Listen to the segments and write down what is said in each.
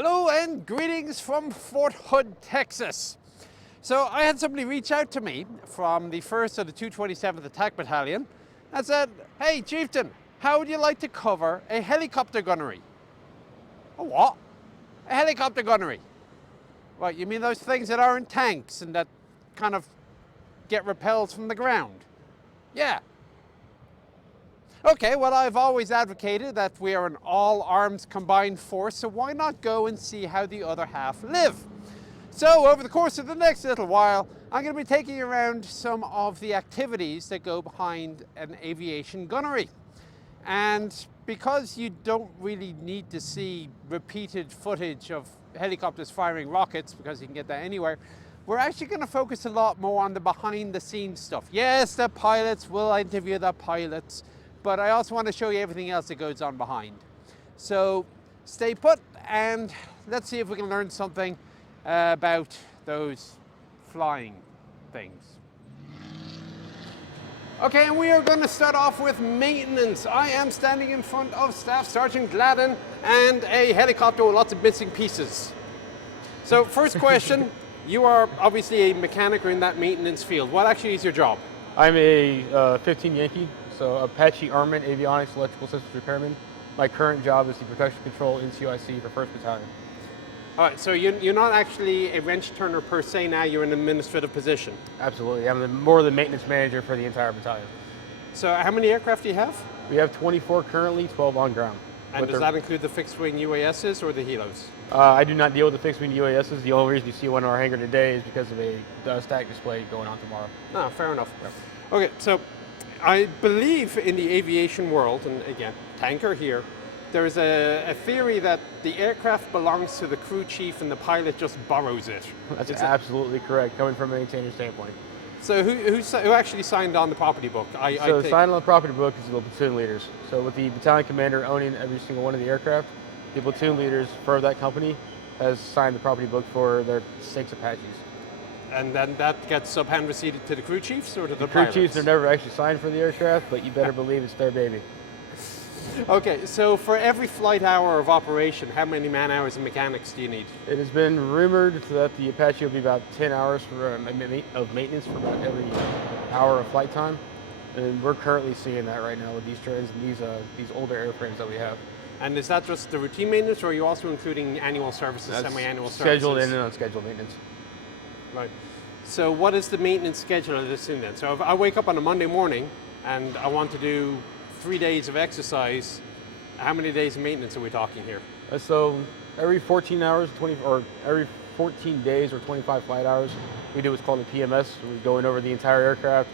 Hello and greetings from Fort Hood, Texas. So I had somebody reach out to me from the 1st of the 227th Attack Battalion and said, "Hey Chieftain, how would you like to cover a helicopter gunnery?" A what? A helicopter gunnery. What, you mean those things that aren't tanks and that kind of get repels from the ground? Yeah. Okay, well, I've always advocated that we are an all-arms combined force, so why not go and see how the other half live? So over the course of the next little while, I'm going to be taking you around some of the activities that go behind an aviation gunnery. And because you don't really need to see repeated footage of helicopters firing rockets, because you can get that anywhere, we're actually going to focus a lot more on the behind-the-scenes stuff. Yes, the pilots, will interview the pilots, but I also want to show you everything else that goes on behind. So stay put and let's see if we can learn something about those flying things. Okay, and we are going to start off with maintenance. I am standing in front of Staff Sergeant Gladden and a helicopter with lots of missing pieces. So first question, you are obviously a mechanic or in that maintenance field. What actually is your job? I'm a 15 Yankee, so Apache Armament Avionics Electrical Systems Repairman. My current job is the Protection Control in CIC for 1st Battalion. All right, so you're not actually a wrench turner per se now, you're in an administrative position. Absolutely, I'm more the maintenance manager for the entire battalion. So how many aircraft do you have? We have 24 currently, 12 on ground. And does that include the fixed-wing UASs or the helos? I do not deal with the fixed-wing UASs. The only reason you see one in our hangar today is because of a static display going on tomorrow. Ah, fair enough. Yep. Okay, so I believe in the aviation world, and again, tanker here, there's a theory that the aircraft belongs to the crew chief and the pilot just borrows it. That's absolutely correct, coming from a maintainer standpoint. So who actually signed on the property book? Signing on the property book is the platoon leaders. So with the battalion commander owning every single one of the aircraft, the platoon leaders for that company has signed the property book for their 6 Apaches. And then that gets sub-hand receipted to the crew chiefs or to the crew pilots? Chiefs are never actually signed for the aircraft, but you better believe it's their baby. Okay, so for every flight hour of operation, how many man-hours of mechanics do you need? It has been rumored that the Apache will be about 10 hours of maintenance for about every hour of flight time. And we're currently seeing that right now with these trends and these older airframes that we have. And is that just the routine maintenance, or are you also including annual services, semi-annual services? Scheduled in and unscheduled maintenance. Right. So what is the maintenance schedule of this thing then? So if I wake up on a Monday morning and I want to do 3 days of exercise, how many days of maintenance are we talking here? So every 14 hours, every 14 days or 25 flight hours, we do what's called a PMS. We're going over the entire aircraft,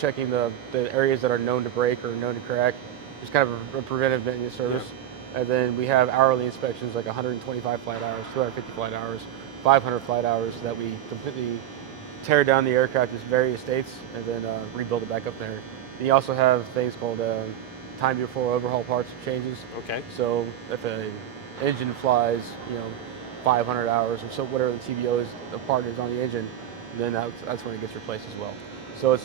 checking the areas that are known to break or known to crack, just kind of a preventive maintenance service. Yeah. And then we have hourly inspections like 125 flight hours, 250 flight hours, 500 flight hours that we completely tear down the aircraft to various states and then rebuild it back up there. And you also have things called time before overhaul parts changes. Okay. So if an engine flies, 500 hours or so, whatever the TBO is, the part is on the engine, then that's when it gets replaced as well. So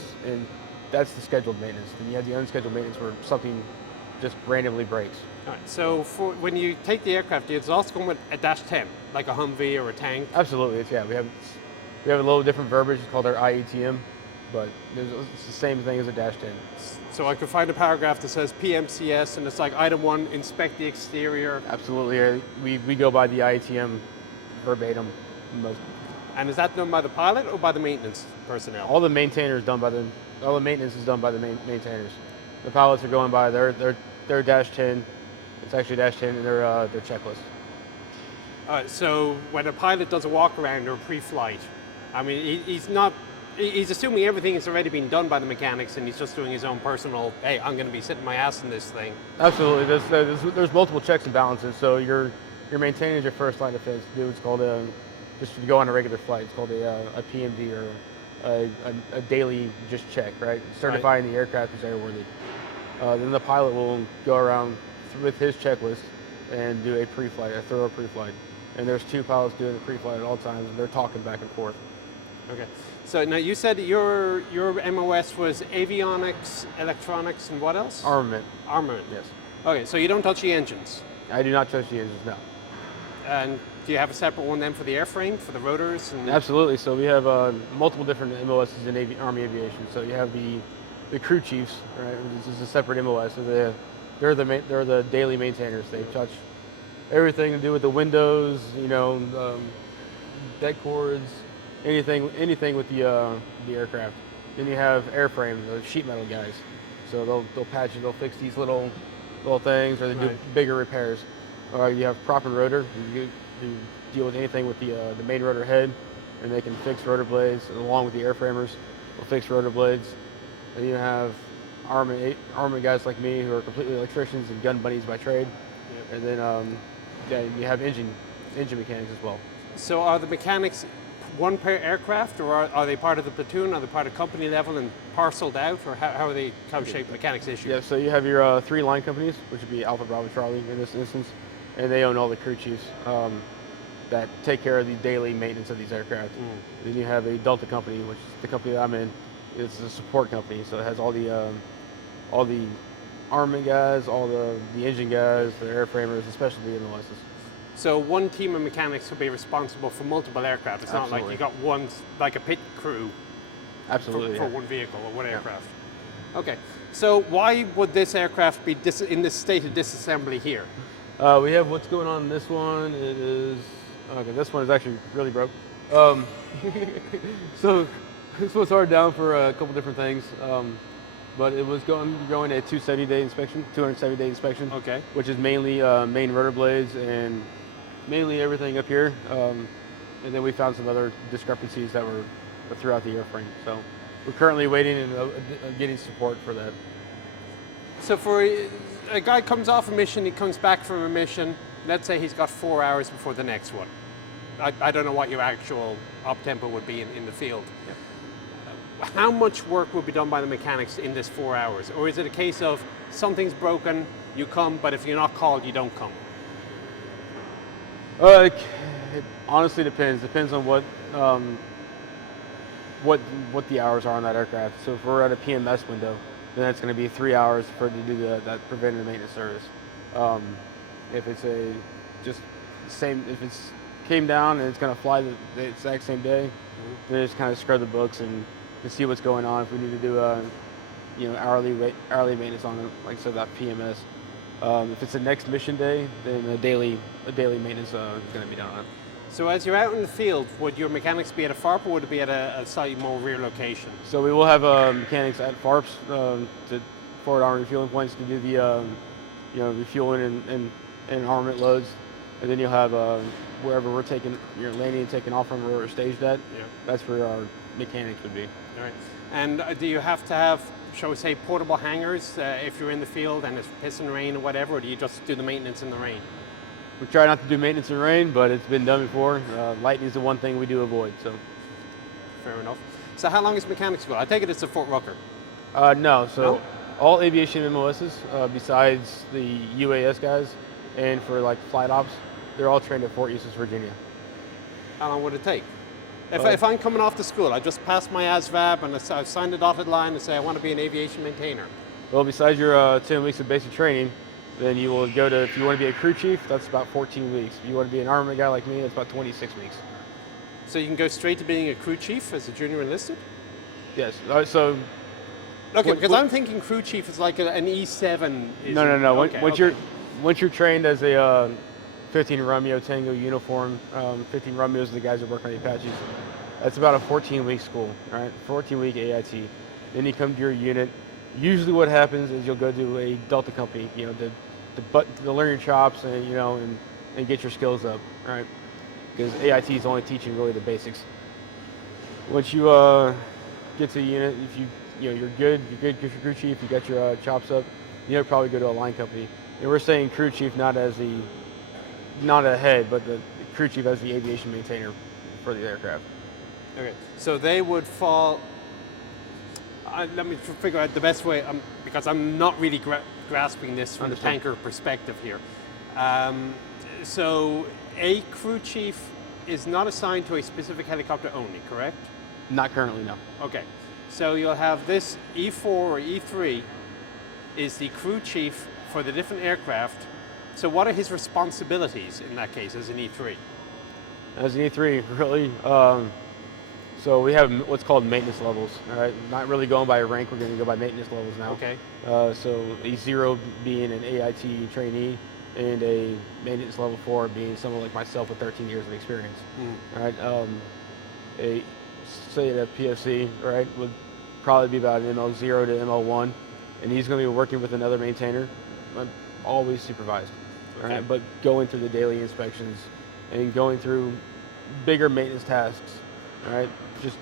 that's the scheduled maintenance. Then you have the unscheduled maintenance where something just randomly breaks. All right. So when you take the aircraft, it's also going with a -10, like a Humvee or a tank? Absolutely. We have a little different verbiage. It's called our IATM, but it's the same thing as a -10. So I could find a paragraph that says PMCS, and it's like item 1, inspect the exterior. Absolutely. We go by the IATM verbatim most. And is that done by the pilot or by the maintenance personnel? All the maintenance is done by the maintainers. The pilots are going by their -10. It's actually -10 in their checklist. All right, so when a pilot does a walk around or pre-flight, I mean, he's assuming everything has already been done by the mechanics and he's just doing his own personal, hey, I'm going to be sitting my ass in this thing. Absolutely. There's multiple checks and balances. So you're maintaining your first line of defense. It's called just to go on a regular flight, it's called a PMD or a daily just check, right? Certifying the aircraft is airworthy. Then the pilot will go around with his checklist and do a thorough pre-flight. And there's 2 pilots doing the pre-flight at all times, and they're talking back and forth. Okay. So now you said your MOS was avionics, electronics, and what else? Armament. Armament. Yes. Okay, so you don't touch the engines? I do not touch the engines, no. And do you have a separate one then for the airframe, for the rotors? And Absolutely. So we have multiple different MOSs in Army aviation. So you have the crew chiefs, right? This is a separate MOS. So they're the daily maintainers. They touch everything to do with the windows, deck cords, anything with the aircraft. Then you have airframe, the sheet metal guys. So they'll patch it, they'll fix these little things, or they do bigger repairs. Or you have prop and rotor. You deal with anything with the main rotor head, and they can fix rotor blades along with the airframers. They'll fix rotor blades. And you have armament guys like me who are completely electricians and gun bunnies by trade. Yep. And then you have engine mechanics as well. So are the mechanics one per aircraft, or are they part of the platoon? Are they part of company level and parceled out, or how are they shaped mechanics issue? Yeah, so you have your 3 line companies, which would be Alpha, Bravo, Charlie in this instance, and they own all the crew chiefs that take care of the daily maintenance of these aircraft. Then you have a Delta company, which is the company that I'm in. It's a support company, so it has all the armament guys, all the engine guys, the airframers, especially the MOSs. So one team of mechanics will be responsible for multiple aircraft. It's not like you got one, like a pit crew. Absolutely. For one vehicle or one aircraft. Okay. So why would this aircraft be in this state of disassembly here? We have what's going on in this one. It is this one is actually really broke. So this was hard down for a couple different things. But it was going a 270-day inspection. Okay. Which is mainly main rotor blades and mainly everything up here. And then we found some other discrepancies that were throughout the airframe. So we're currently waiting and getting support for that. So for a guy comes off a mission, he comes back from a mission, let's say he's got 4 hours before the next one. I don't know what your actual op tempo would be in the field. Yeah. How much work will be done by the mechanics in this 4 hours? Or is it a case of something's broken, you come, but if you're not called, you don't come? It honestly depends. Depends on what the hours are on that aircraft. So if we're at a PMS window, then that's going to be 3 hours for it to do that preventative maintenance service. If it's if it's came down and it's going to fly the exact same day, then just kind of scrub the books and see what's going on. If we need to do hourly maintenance on it, like I said, that PMS. If it's the next mission day, then a daily maintenance is going to be done on it. So as you're out in the field, would your mechanics be at a FARP or would it be at a slightly more rear location? So we will have mechanics at FARPs, to forward armor refueling points, to do the refueling and armament loads, and then you'll have wherever we're landing and taking off from, where we're staged at. Yeah. That's where our mechanics would be. All right. And do you have to have, shall we say, portable hangars if you're in the field and it's pissing rain or whatever, or do you just do the maintenance in the rain? We try not to do maintenance in rain, but it's been done before. Lightning is the one thing we do avoid. So. Fair enough. So how long is mechanics school? I take it it's at Fort Rucker. No. So no? All aviation MOSs, besides the UAS guys, and for like flight ops, they're all trained at Fort Eustis, Virginia. How long would it take? If I'm coming off the school, I just passed my ASVAB and I've signed the dotted line and say I want to be an aviation maintainer. Well, besides your 10 weeks of basic training, then you will go to, if you want to be a crew chief, that's about 14 weeks. If you want to be an armament guy like me, that's about 26 weeks. So you can go straight to being a crew chief as a junior enlisted? Yes. So. Okay, because I'm thinking crew chief is like an E7. No. Okay, once you're trained as a 15 Romeo Tango uniform, 15 Romeos are the guys that work on the Apaches. That's about a 14-week school, right? 14-week AIT. Then you come to your unit. Usually what happens is you'll go to a Delta company, to learn your chops and get your skills up, right? Because AIT is only teaching really the basics. Once you get to a unit, if you're good your crew chief, you got your chops up, you'll probably go to a line company. And we're saying crew chief not a head, but the crew chief as the aviation maintainer for the aircraft. Okay, so they would fall. Let me figure out the best way, because I'm not really grasping this from the tanker perspective here. So a crew chief is not assigned to a specific helicopter only, correct? Not currently, no. Okay, so you'll have this E4 or E3 is the crew chief for the different aircraft, So what are his responsibilities in that case as an E3? As an E3, really, so we have what's called maintenance levels. All right, not really going by rank. We're going to go by maintenance levels now. Okay. So a 0 being an AIT trainee, and a maintenance level 4 being someone like myself with 13 years of experience. All right. Say a PFC, right, would probably be about an ML0 to ML1, and he's going to be working with another maintainer, but always supervised. Okay. All right, but going through the daily inspections and going through bigger maintenance tasks. All right, just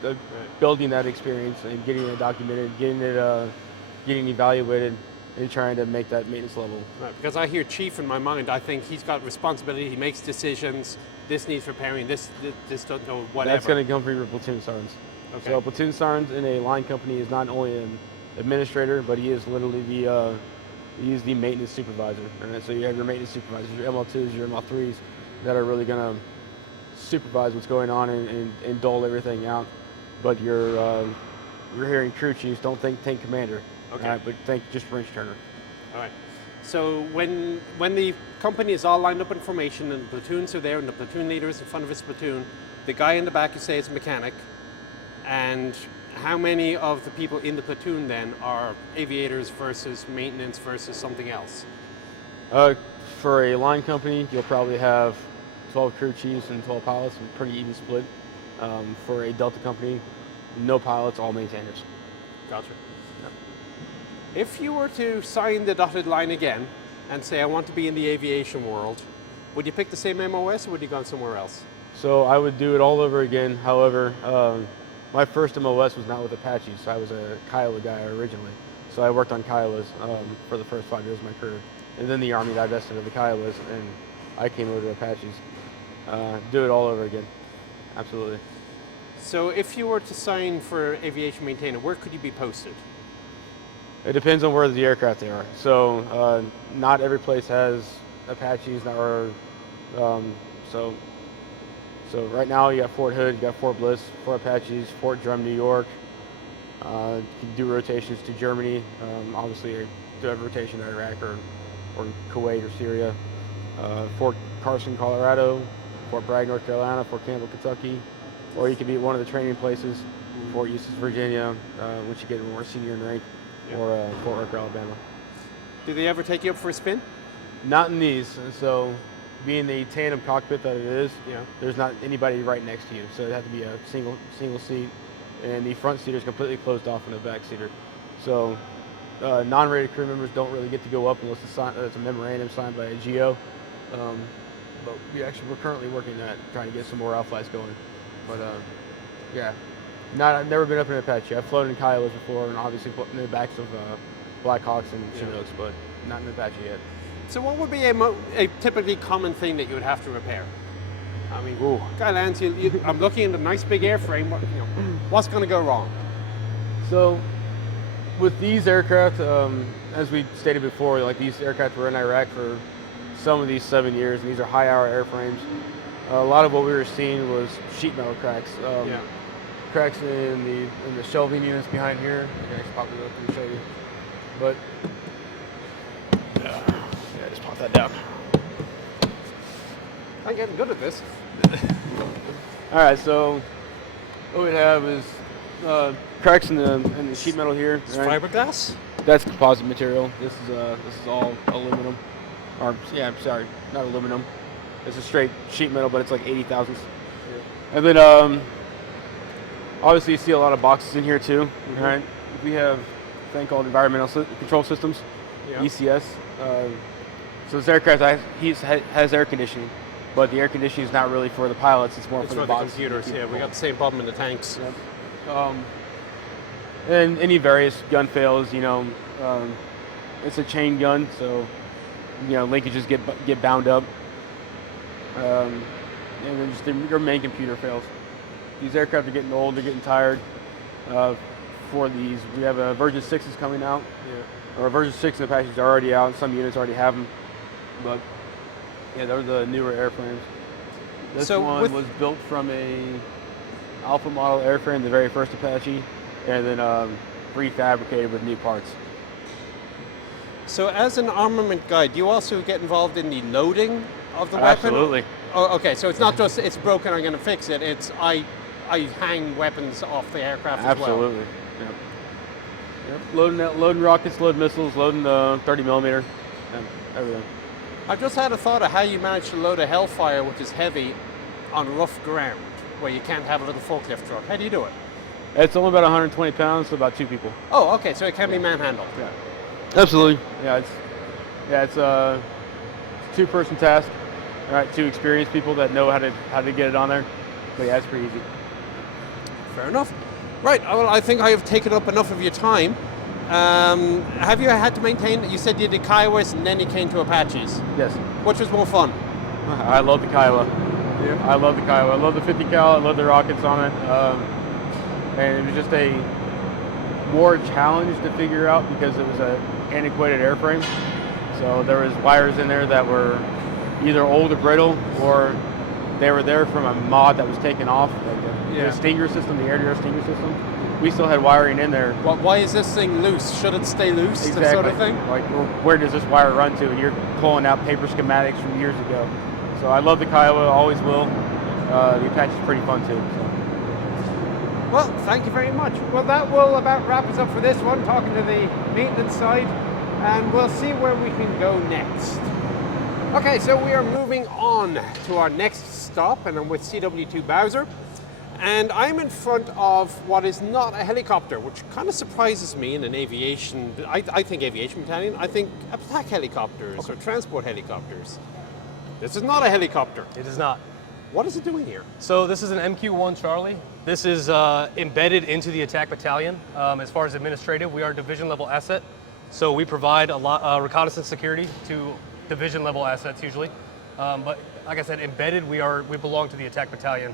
building that experience and getting it documented, getting evaluated, and trying to make that maintenance level. Right, because I hear chief in my mind, I think he's got responsibility. He makes decisions. This needs repairing. This doesn't know whatever. That's going to come from your platoon sergeants. Okay. So platoon sergeant in a line company is not only an administrator, but he is literally the maintenance supervisor. Right? So you have your maintenance supervisors, your ML2s, your ML3s, that are really going to supervise what's going on and dole everything out. But you're hearing crew chiefs, don't think tank commander, okay. But think just French Turner. All right. So when the company is all lined up in formation and the platoons are there and the platoon leader is in front of his platoon, the guy in the back, you say, is a mechanic, and how many of the people in the platoon then are aviators versus maintenance versus something else? For a line company, you'll probably have 12 crew chiefs and 12 pilots, a pretty even split. For a Delta company, no pilots, all maintainers. Gotcha. Yep. If you were to sign the dotted line again and say, I want to be in the aviation world, would you pick the same MOS or would you go somewhere else? So I would do it all over again. However, my first MOS was not with Apache, so I was a Kiowa guy originally. So I worked on Kiowas for the first 5 years of my career. And then the Army divested of the Kiowas, and I came over to Apaches. Do it all over again. Absolutely. So if you were to sign for aviation maintainer, where could you be posted? It depends on where the aircraft they are. So not every place has Apaches, so right now you got Fort Hood, you got Fort Bliss, Fort Apaches, Fort Drum, New York. You can do rotations to Germany. Obviously, you do have rotation to Iraq or Kuwait or Syria. Fort Carson, Colorado, Fort Bragg, North Carolina, Fort Campbell, Kentucky, or you could be at one of the training places, Fort Eustis, Virginia, which you get more senior in rank, or Fort Rucker, Alabama. Do they ever take you up for a spin? Not in these. So being the tandem cockpit that it is, there's not anybody right next to you. So it has to be a single seat, and the front seater is completely closed off from the back seater. So non-rated crew members don't really get to go up unless it's a memorandum signed by a GO. But we're currently working at trying to get some more out flights going. But I've never been up in an Apache. I've flown in Kiowas before, and obviously in the backs of Blackhawks and Chinooks, but not in an Apache yet. So what would be a typically common thing that you would have to repair? I mean, Lance, I'm looking at a nice big airframe. What's going to go wrong? So with these aircraft, as we stated before, like these aircraft were in Iraq for some of these 7 years, and these are high-hour airframes. A lot of what we were seeing was sheet metal cracks. Cracks in the shelving units behind here. I can actually pop it up and show you. But just pop that down. I'm getting good at this. All right, so what we have is cracks in the sheet metal here. It's fiberglass? That's composite material. This is all aluminum. Or not aluminum. It's a straight sheet metal, but it's like 80 thousandths. And then obviously you see a lot of boxes in here too. Right? We have a thing called environmental control systems, ECS. So this aircraft has air conditioning, but the air conditioning is not really for the pilots. It's more for the computers. We got the same problem in the tanks. And any various gun fails, it's a chain gun, so linkages get bound up. And then just your main computer fails. These aircraft are getting old, they're getting tired. For these, we have a version 6 is coming out. Or version 6 and Apaches are already out. Some units already have them. But they're the newer airframes. This one was built from a Alpha model airframe, the very first Apache, and then refabricated with new parts. So as an armament guy, do you also get involved in the loading of the weapon? Absolutely. Oh, okay, so it's not just it's broken, I'm going to fix it. It's I hang weapons off the aircraft as well. Absolutely. Yep. Yep. Loading rockets, loading missiles, loading 30 millimeter, and everything. I've just had a thought of how you manage to load a Hellfire, which is heavy, on rough ground, where you can't have a little forklift truck. How do you do it? It's only about 120 pounds, so about 2 people. Oh, okay, so it can be manhandled. Yeah. Absolutely. Yeah, it's a 2-person task. All right, 2 experienced people that know how to get it on there. But yeah, it's pretty easy. Fair enough. Right, well, I think I have taken up enough of your time. Have you had to maintain, you said you did Kiowas and then you came to Apaches. Yes. Which was more fun? I love the Kiowa. Yeah. I love the Kiowa. I love the 50 cal. I love the rockets on it. And it was just a more challenge to figure out because it was an antiquated airframe. So there was wires in there that were either old or brittle, or they were there from a mod that was taken off, like the stinger system, the air-to-air stinger system. We still had wiring in there. Why is this thing loose? Should it stay loose? Exactly. That sort of thing? Like, where does this wire run to? And you're pulling out paper schematics from years ago. So I love the Kiowa, always will. The Apache's pretty fun too. So. Well, thank you very much. Well, that will about wrap us up for this one, talking to the maintenance side, and we'll see where we can go next. Okay, so we are moving on to our next stop, and I'm with CW2 Bowser, and I'm in front of what is not a helicopter, which kind of surprises me in an aviation, I think aviation battalion, I think attack helicopters or transport helicopters. This is not a helicopter. It is not. What is it doing here? So this is an MQ-1 Charlie. This is embedded into the Attack Battalion. As far as administrative, we are a division level asset. So we provide a lot reconnaissance security to division level assets usually. But like I said, embedded, we belong to the Attack Battalion.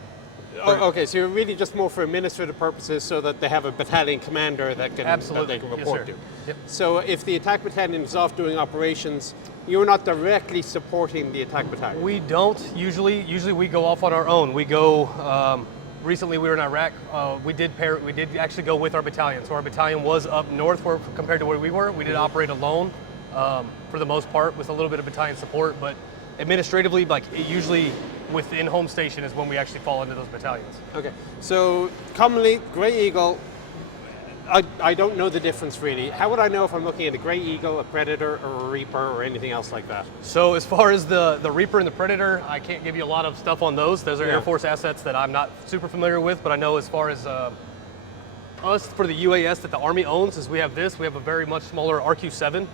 Oh, okay, so you're really just more for administrative purposes so that they have a battalion commander that can, that they can report to. Yep. So if the Attack Battalion is off doing operations, you're not directly supporting the Attack Battalion? We don't usually. Usually we go off on our own. We go, recently we were in Iraq, we did actually go with our battalion. So our battalion was up north compared to where we were. We did operate alone for the most part with a little bit of battalion support, but administratively, like usually within home station is when we actually fall into those battalions. Okay, so commonly, Grey Eagle, I don't know the difference really. How would I know if I'm looking at a Grey Eagle, a Predator, or a Reaper, or anything else like that? So as far as the Reaper and the Predator, I can't give you a lot of stuff on those. Those are Air Force assets that I'm not super familiar with, but I know as far as us for the UAS that the Army owns is we have a very much smaller RQ-7,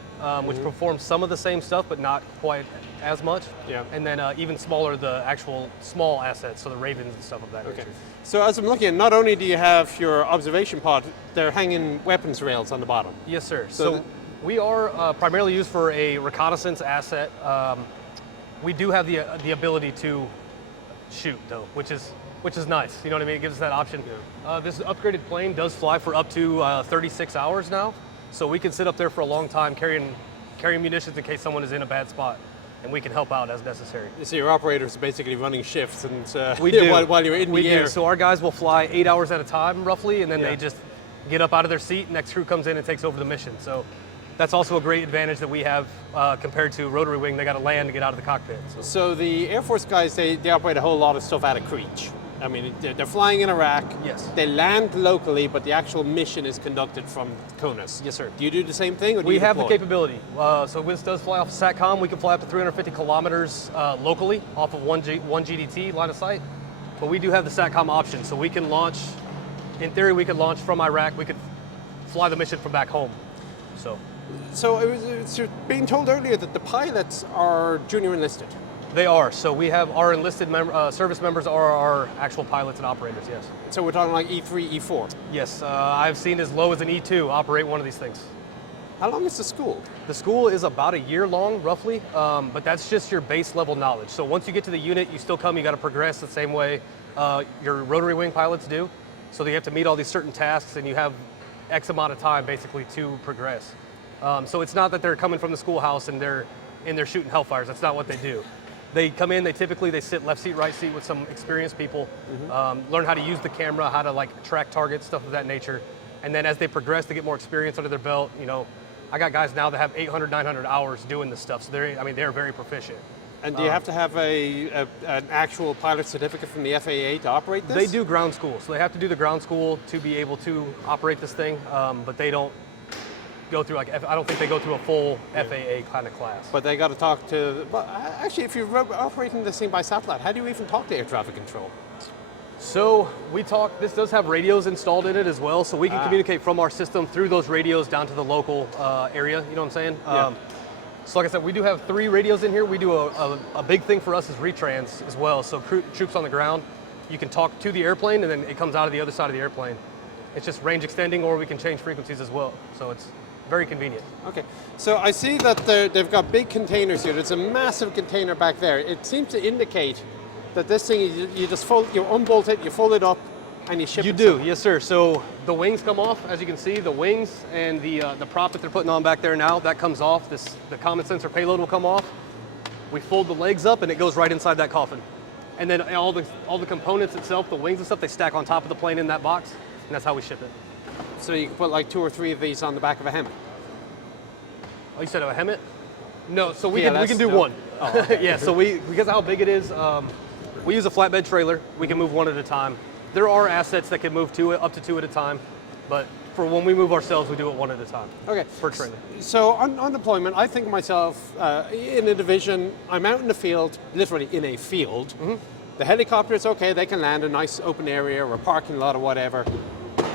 which performs some of the same stuff, but not quite as much. Yeah. And then even smaller, the actual small assets, so the Ravens and stuff of that nature. So as I'm looking, not only do you have your observation pod, they're hanging weapons rails on the bottom. Yes, sir. So we are primarily used for a reconnaissance asset. We do have the ability to shoot, though, which is nice. You know what I mean? It gives us that option. Yeah. This upgraded plane does fly for up to 36 hours now, so we can sit up there for a long time carrying munitions in case someone is in a bad spot, and we can help out as necessary. So your operators are basically running shifts, and we do. while you're in the air. So our guys will fly 8 hours at a time, roughly, and then they just get up out of their seat. Next crew comes in and takes over the mission. So that's also a great advantage that we have compared to rotary wing. They got to land to get out of the cockpit. So the Air Force guys, they operate a whole lot of stuff out of Creech. I mean, they're flying in Iraq. Yes. They land locally, but the actual mission is conducted from CONUS. Yes, sir. Do you do the same thing, or do we you have the deploy? capability. So this does fly off of SATCOM. We can fly up to 350 kilometers locally off of one GDT line of sight. But we do have the SATCOM option, so we can launch. In theory, we could launch from Iraq. We could fly the mission from back home. So you're being told earlier that the pilots are junior enlisted. They are. So we have our enlisted service members are our actual pilots and operators, yes. So we're talking like E3, E4? Yes. I've seen as low as an E2 operate one of these things. How long is the school? The school is about a year long, roughly, but that's just your base level knowledge. So once you get to the unit, you still come, you got to progress the same way your rotary wing pilots do. So you have to meet all these certain tasks, and you have X amount of time basically to progress. So it's not that they're coming from the schoolhouse and they're shooting Hellfires. That's not what they do. They come in, they sit left seat, right seat with some experienced people, learn how to use the camera, how to like track targets, stuff of that nature. And then as they progress, they get more experience under their belt, I got guys now that have 800, 900 hours doing this stuff. So they're very proficient. And do you have to have an actual pilot certificate from the FAA to operate this? They do ground school, so they have to do the ground school to be able to operate this thing, but they don't go through, like, I don't think they go through a full FAA kind of class. But they got to talk to, but actually if you're operating this thing by satellite, how do you even talk to air traffic control? So this does have radios installed in it as well, so we can communicate from our system through those radios down to the local area, you know what I'm saying? Yeah. So like I said, we do have 3 radios in here. We do a big thing for us is retrans as well. So troops on the ground, you can talk to the airplane and then it comes out of the other side of the airplane. It's just range extending, or we can change frequencies as well. So it's very convenient. Okay, so I see that they've got big containers here. There's a massive container back there. It seems to indicate that this thing, you just you unbolt it, you fold it up, and you ship it. You do, yes sir. So the wings come off, as you can see, the wings and the prop that they're putting on back there now, that comes off. The common sensor payload will come off. We fold the legs up and it goes right inside that coffin. And then all the components itself, the wings and stuff, they stack on top of the plane in that box, and that's how we ship it. So you can put like 2 or 3 of these on the back of a helmet? Oh, you said a helmet? No, so we PLS, can do no? one. Oh, okay. Yeah, so because of how big it is, we use a flatbed trailer. We can move one at a time. There are assets that can move up to 2 at a time, but for when we move ourselves, we do it 1 at a time. Okay. Per trailer. So on deployment, I think of myself in a division, I'm out in the field, literally in a field. Mm-hmm. The helicopters, okay, they can land a nice open area or a parking lot or whatever.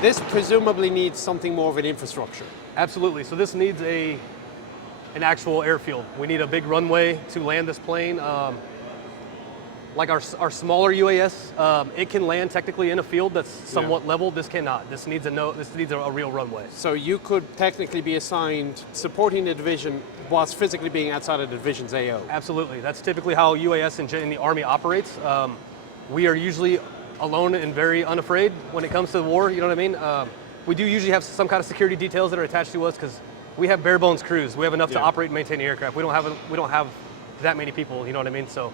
This presumably needs something more of an infrastructure. Absolutely. So this needs an actual airfield. We need a big runway to land this plane. Like our smaller UAS, it can land technically in a field that's somewhat level. This cannot. This needs a real runway. So you could technically be assigned supporting the division whilst physically being outside of the division's AO. Absolutely. That's typically how UAS in the Army operates. We are usually alone and very unafraid when it comes to the war. You know what I mean? We do usually have some kind of security details that are attached to us because we have bare bones crews. We have enough to operate and maintain the aircraft. We don't have that many people. You know what I mean? So.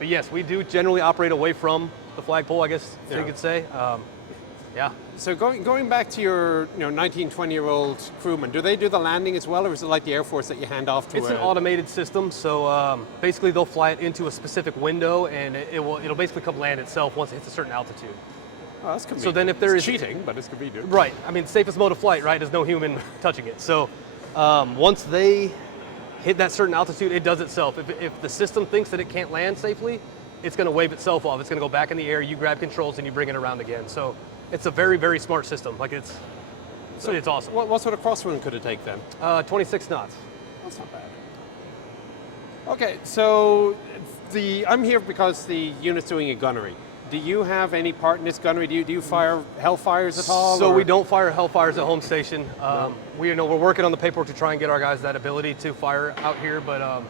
But yes, we do generally operate away from the flagpole, I guess you could say. Yeah. So going back to your 19, 20-year-old crewmen, do they do the landing as well, or is it like the Air Force that you hand off to? It's an automated system, so basically they'll fly it into a specific window, and it'll basically come land itself once it hits a certain altitude. Oh, that's convenient. So then if there is cheating, but it's convenient. Right. I mean, safest mode of flight, right? There's no human touching it. So once they hit that certain altitude, it does itself. If the system thinks that it can't land safely, it's going to wave itself off. It's going to go back in the air. You grab controls and you bring it around again. So it's a very, very smart system. Like it's awesome. What sort of crosswind could it take then? 26 knots. That's not bad. Okay, so I'm here because the unit's doing a gunnery. Do you have any part in this gunnery? Do you fire Hellfires at all? So we don't fire Hellfires at home station. No. We're working on the paperwork to try and get our guys that ability to fire out here, but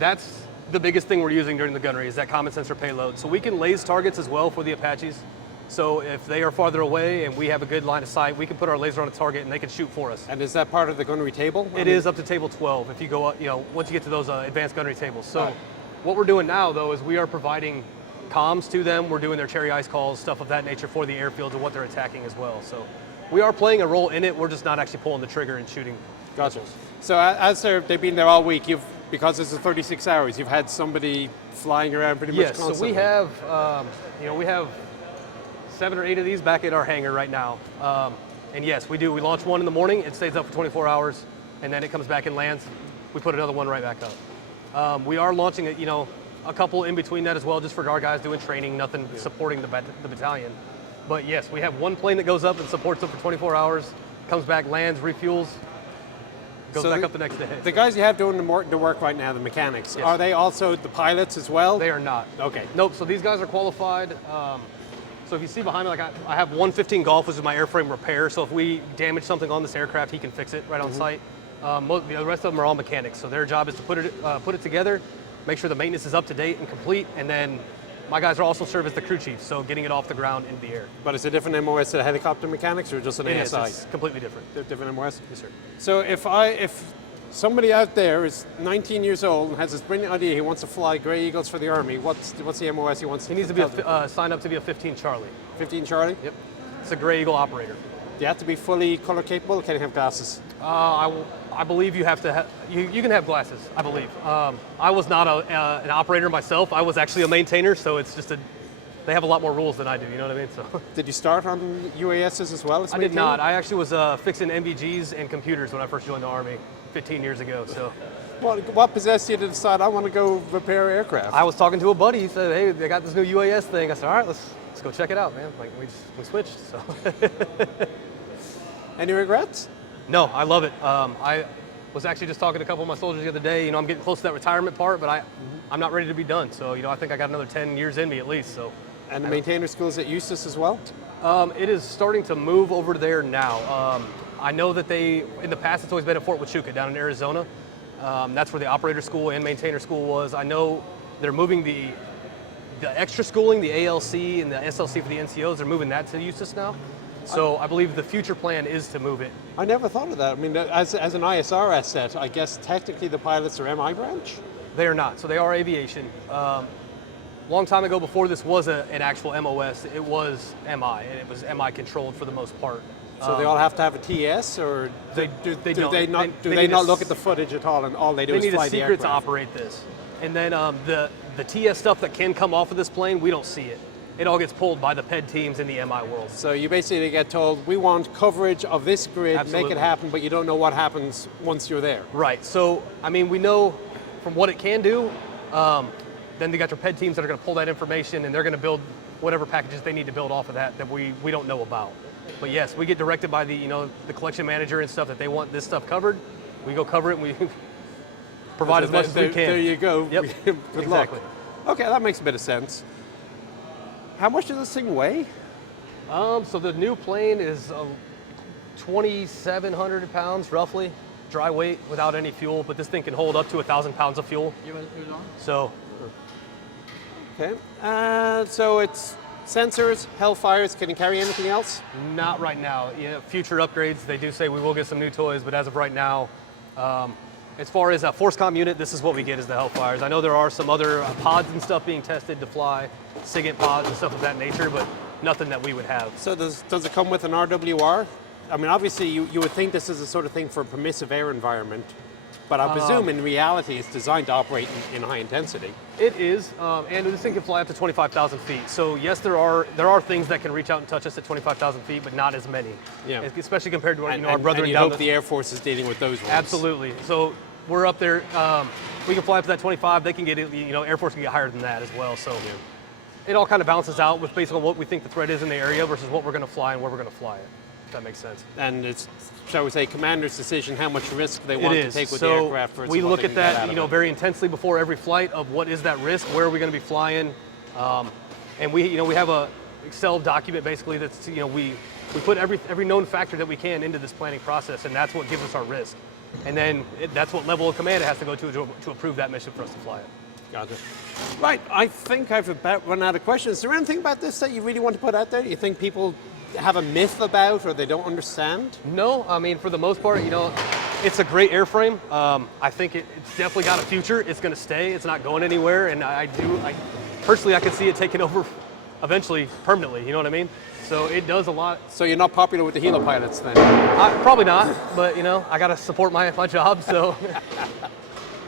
that's the biggest thing we're using during the gunnery is that common sensor payload. So we can laze targets as well for the Apaches. So if they are farther away and we have a good line of sight, we can put our laser on a target and they can shoot for us. And is that part of the gunnery table? It is up to table 12 if you go up, once you get to those advanced gunnery tables. So what we're doing now though is we are providing comms to them. We're doing their cherry ice calls, stuff of that nature for the airfields and what they're attacking as well. So we are playing a role in it. We're just not actually pulling the trigger and shooting missiles. So as they've been there all week, because this is 36 hours, you've had somebody flying around pretty much constantly. Yes, so we have 7 or 8 of these back at our hangar right now. And yes, we do. We launch one in the morning. It stays up for 24 hours, and then it comes back and lands. We put another one right back up. We are launching a couple in between that as well, just for our guys doing training, nothing supporting the battalion. But yes, we have one plane that goes up and supports them for 24 hours, comes back, lands, refuels, goes back up the next day. The guys you have doing the work right now, the mechanics, yes. Are they also the pilots as well? They are not. Okay. Nope, so these guys are qualified. So if you see behind me, I have 115 Golf, which is my airframe repair. So if we damage something on this aircraft, he can fix it right on site. The rest of them are all mechanics. So their job is to put it together, make sure the maintenance is up to date and complete, and then my guys are also serve as the crew chiefs, so getting it off the ground into the air. But it's a different MOS to the helicopter mechanics, or just an ASI? It's completely different. Different MOS? Yes, sir. So if somebody out there is 19 years old and has this brilliant idea, he wants to fly Grey Eagles for the Army, what's the MOS he wants? He needs to be sign up to be a 15 Charlie. 15 Charlie? Yep. It's a Grey Eagle operator. you have to be fully color capable? Can you have glasses? I believe you have to. You can have glasses. I believe. I was not an operator myself. I was actually a maintainer, so it's just they have a lot more rules than I do. You know what I mean? So. Did you start on UASs as well? As I did not. I actually was fixing MVGs and computers when I first joined the Army 15 years ago. So. What possessed you to decide I want to go repair aircraft? I was talking to a buddy. He said, "Hey, they got this new UAS thing." I said, "All right, let's go check it out, man." Like we switched. So. Any regrets? No, I love it. I was actually just talking to a couple of my soldiers the other day. You know, I'm getting close to that retirement part, but I'm not ready to be done. So, you know, I think I got another 10 years in me at least. So. And the maintainer schools at Eustis as well? It is starting to move over there now. I know that in the past, it's always been at Fort Huachuca down in Arizona. That's where the operator school and maintainer school was. I know they're moving the extra schooling, the ALC and the SLC for the NCOs, they're moving that to Eustis now. So I believe the future plan is to move it. I never thought of that. I mean, as an ISR asset, I guess technically the pilots are MI branch? They are not. So they are aviation. Long time ago, before this was an actual MOS, it was MI, and it was MI controlled for the most part. So they all have to have a TS, or do they not look at the footage at all, and all they do is fly the aircraft? They need a secret to operate this. And then the TS stuff that can come off of this plane, we don't see it. It all gets pulled by the PED teams in the MI world. So you basically get told, we want coverage of this grid, Absolutely. Make it happen, but you don't know what happens once you're there. Right. So, I mean, we know from what it can do, then they got your PED teams that are going to pull that information, and they're going to build whatever packages they need to build off of that we don't know about. But yes, we get directed by the collection manager and stuff that they want this stuff covered. We go cover it, and we provide as much as we can. There you go. Yep. Good Exactly. luck. Okay, that makes a bit of sense. How much does this thing weigh? So the new plane is 2,700 pounds roughly, dry weight without any fuel, but this thing can hold up to 1,000 pounds of fuel. So. Okay. So it's sensors, Hellfires. Can it carry anything else? Not right now. Future upgrades, they do say we will get some new toys, but as of right now, as far as a ForceCom unit, this is what we get is the Hellfires. I know there are some other pods and stuff being tested to fly, SIGINT pods and stuff of that nature, but nothing that we would have. So does it come with an RWR? I mean, obviously you would think this is the sort of thing for a permissive air environment, but I presume in reality it's designed to operate in high intensity. It is, and this thing can fly up to 25,000 feet. So yes, there are things that can reach out and touch us at 25,000 feet, but not as many. Yeah. Especially compared to our And brethren you down hope the Air Force is dealing with those ones. Absolutely. So we're up there. We can fly up to that 25. They can get, Air Force can get higher than that as well. So it all kind of balances out with based on what we think the threat is in the area versus what we're going to fly and where we're going to fly it. If that makes sense. And it's, shall we say, commander's decision how much risk they want to take with the aircraft versus we what look they at can get out that, of it. very intensely before every flight of what is that risk, where are we going to be flying, and we have a Excel document basically that's we put every known factor that we can into this planning process, and that's what gives us our risk, and then that's what level of command it has to go to approve that mission for us to fly it. Gotcha. Right, I think I've about run out of questions. Is there anything about this that you really want to put out there? Do you think people have a myth about or they don't understand? No, I mean, for the most part, it's a great airframe. I think it's definitely got a future. It's going to stay. It's not going anywhere. And personally, I could see it taking over eventually, permanently. You know what I mean? So it does a lot. So you're not popular with the helo pilots then? Probably not, but I got to support my job, so.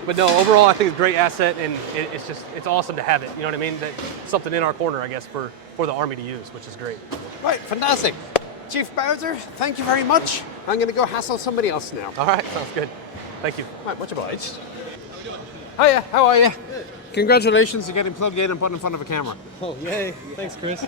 But no, overall, I think it's a great asset, and it's awesome to have it. You know what I mean? That's something in our corner, I guess, for the Army to use, which is great. Right, fantastic. Chief Bowser, thank you very much. I'm going to go hassle somebody else now. All right, sounds good. Thank you. Right, much obliged. Hiya, how are you? Good. Congratulations on getting plugged in and put in front of a camera. Oh, yay. Thanks, Chris.